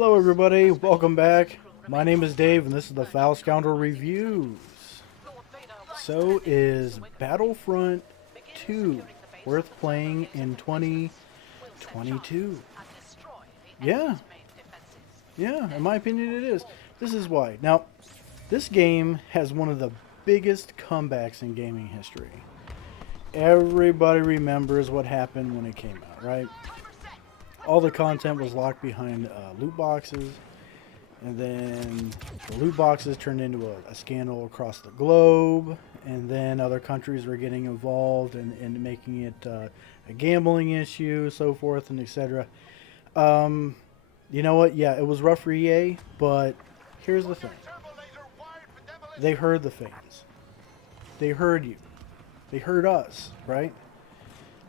Hello everybody, welcome back. My name is Dave and this is the Foul Scoundrel Reviews. So is Battlefront 2 worth playing in 2022? Yeah, yeah, in my opinion it is. This is why. Now, this game has one of the biggest comebacks in gaming history. Everybody remembers what happened when it came out, right? All the content was locked behind loot boxes, and then the loot boxes turned into a scandal across the globe, and then other countries were getting involved and making it a gambling issue, so forth and etc. Um, you know what? Yeah, it was rough for EA, but here's the thing. They heard the fans. They heard you. They heard us, right?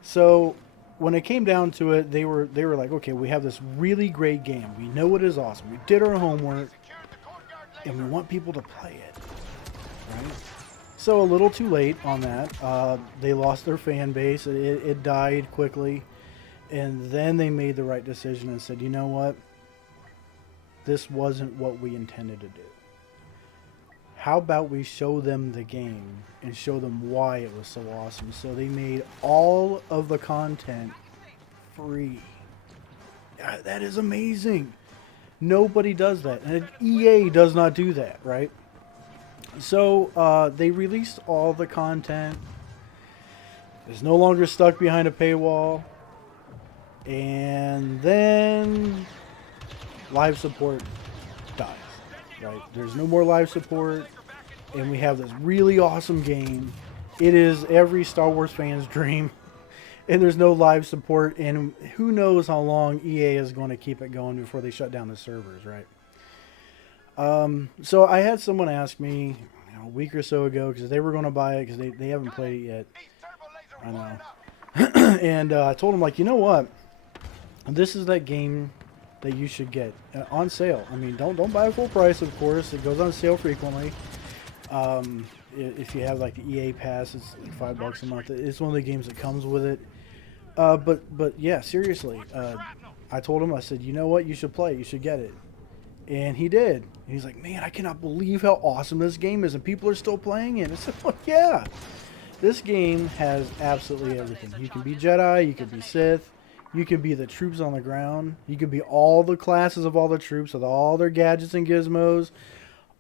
So when it came down to it, they were like, okay, we have this really great game. We know it is awesome. We did our homework, and we want people to play it, right? So a little too late on that. They lost their fan base. It died quickly, and then they made the right decision and said, you know what? This wasn't what we intended to do. How about we show them the game and show them why it was so awesome? So they made all of the content free. That is amazing. Nobody does that. And EA does not do that, right? So they released all the content. It's no longer stuck behind a paywall. And then live support dies, right? There's no more live support, and we have this really awesome game. It is every Star Wars fan's dream, and there's no live support, and who knows how long EA is going to keep it going before they shut down the servers, right? So I had someone ask me a week or so ago because they were going to buy it because they haven't played it yet. I know. And I told them, like, you know what? This is that game that you should get on sale. I mean, don't buy it full price, of course. It goes on sale frequently. If you have like the EA pass, it's like $5 a month. It's one of the games that comes with it. But yeah, seriously, I told him, I said, you know what, you should play it. You should get it. And he did. And he's like, man, I cannot believe how awesome this game is, and people are still playing it. I said, well, yeah, this game has absolutely everything. You can be Jedi, you can be Sith. You could be the troops on the ground. You could be all the classes of all the troops with all their gadgets and gizmos.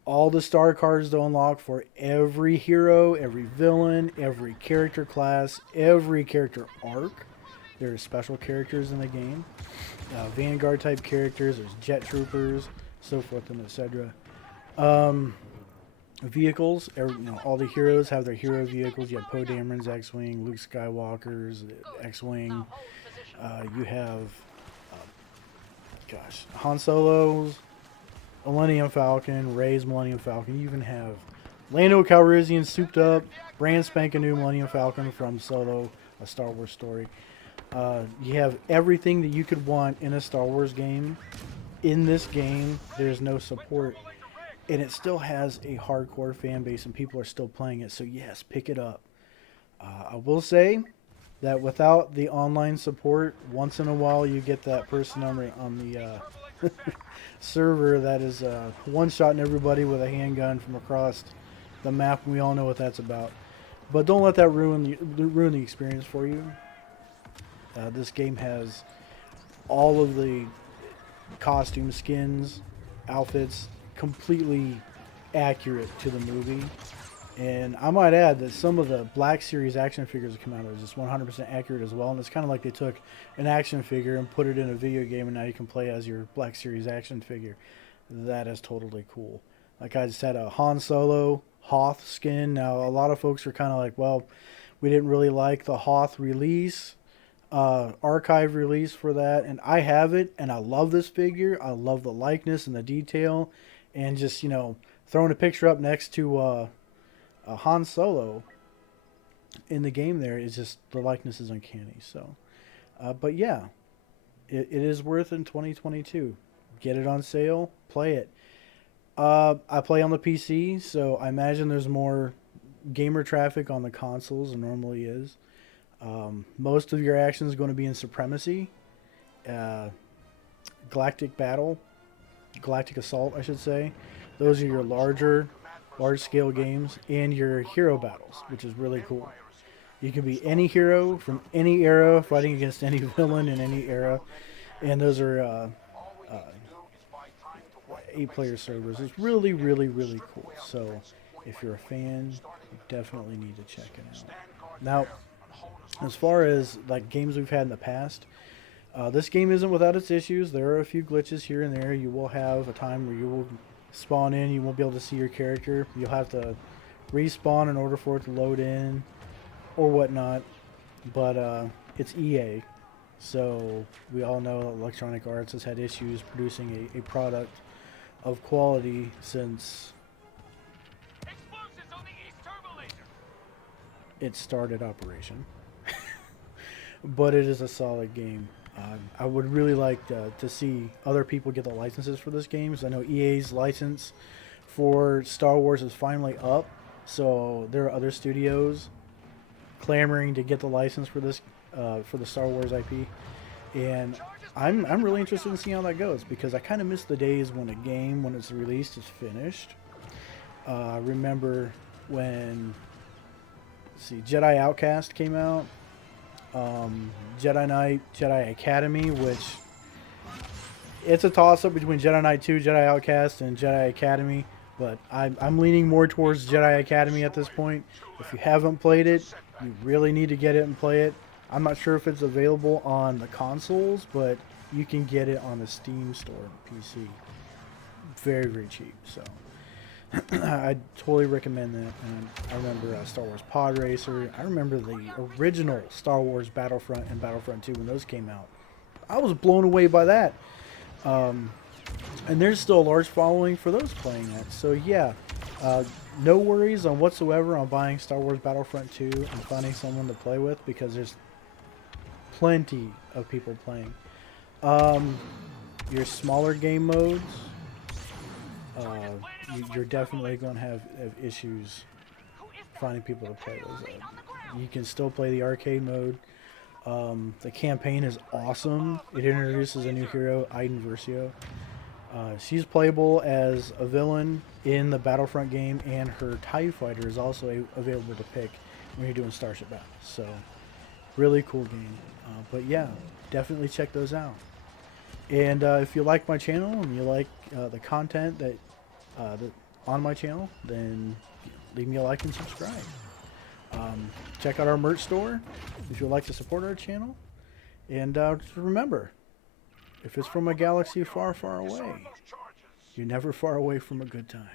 All the star cards to unlock for every hero, every villain, every character class, every character arc. There are special characters in the game. Vanguard type characters. There's jet troopers, so forth and etc. Vehicles. All the heroes have their hero vehicles. You have Poe Dameron's X-Wing, Luke Skywalker's X-Wing. You have, Han Solo's Millennium Falcon, Rey's Millennium Falcon. You even have Lando Calrissian souped up, brand spanking new Millennium Falcon from Solo, a Star Wars story. You have everything that you could want in a Star Wars game. In this game, there's no support, and it still has a hardcore fan base, and people are still playing it. So yes, pick it up. I will say that without the online support, once in a while you get that person on the server that is one-shotting everybody with a handgun from across the map, and we all know what that's about. But don't let that ruin the experience for you. This game has all of the costume, skins, outfits completely accurate to the movie. And I might add that some of the Black Series action figures that come out are just 100% accurate as well. And it's kind of like they took an action figure and put it in a video game, and now you can play as your Black Series action figure. That is totally cool. Like I just had a Han Solo Hoth skin. Now, a lot of folks are kind of like, well, we didn't really like the Hoth release, archive release for that. And I have it, and I love this figure. I love the likeness and the detail. And just, throwing a picture up next to Han Solo in the game there is just, the likeness is uncanny. So, but yeah, it is worth in 2022. Get it on sale, play it. I play on the PC, so I imagine there's more gamer traffic on the consoles than normally is. Most of your action is going to be in Supremacy, Galactic Battle, Galactic Assault, I should say. Those are your large scale games, and your hero battles, which is really cool. You can be any hero from any era fighting against any villain in any era, and those are 8-player servers. It's really, really, really cool. So if you're a fan, you definitely need to check it out. Now, as far as like games we've had in the past, this game isn't without its issues. There are a few glitches here and there. You will have a time where you will spawn in, you won't be able to see your character. You'll have to respawn in order for it to load in or whatnot. But it's EA, so we all know that Electronic Arts has had issues producing a product of quality since it started operation. But it is a solid game. I would really like to see other people get the licenses for this game. I know EA's license for Star Wars is finally up, so there are other studios clamoring to get the license for this for the Star Wars IP, and I'm really interested in seeing how that goes, because I kind of miss the days when a game, when it's released, is finished. I remember when, let's see, Jedi Outcast came out, Jedi Knight, Jedi Academy, which it's a toss-up between Jedi Knight 2, Jedi Outcast, and Jedi Academy, but I'm leaning more towards Jedi Academy at this point. If you haven't played it, you really need to get it and play it. I'm not sure if it's available on the consoles, but you can get it on the Steam store PC. Very, very cheap, so I totally recommend that. And I remember Star Wars Pod Racer. I remember the original Star Wars Battlefront and Battlefront 2 when those came out. I was blown away by that. And there's still a large following for those playing that. So yeah, no worries on whatsoever on buying Star Wars Battlefront 2 and finding someone to play with, because there's plenty of people playing. Your smaller game modes, you're definitely going to have issues finding people to play those. You can still play the arcade mode. The campaign is awesome. It introduces a new hero, Iden Versio. She's playable as a villain in the Battlefront game, and her TIE Fighter is also available to pick when you're doing Starship Battles. So, really cool game. But yeah, definitely check those out. And if you like my channel and you like the content that on my channel, then leave me a like and subscribe. Check out our merch store if you'd like to support our channel. And just remember, if it's from a galaxy far, far away, you're never far away from a good time.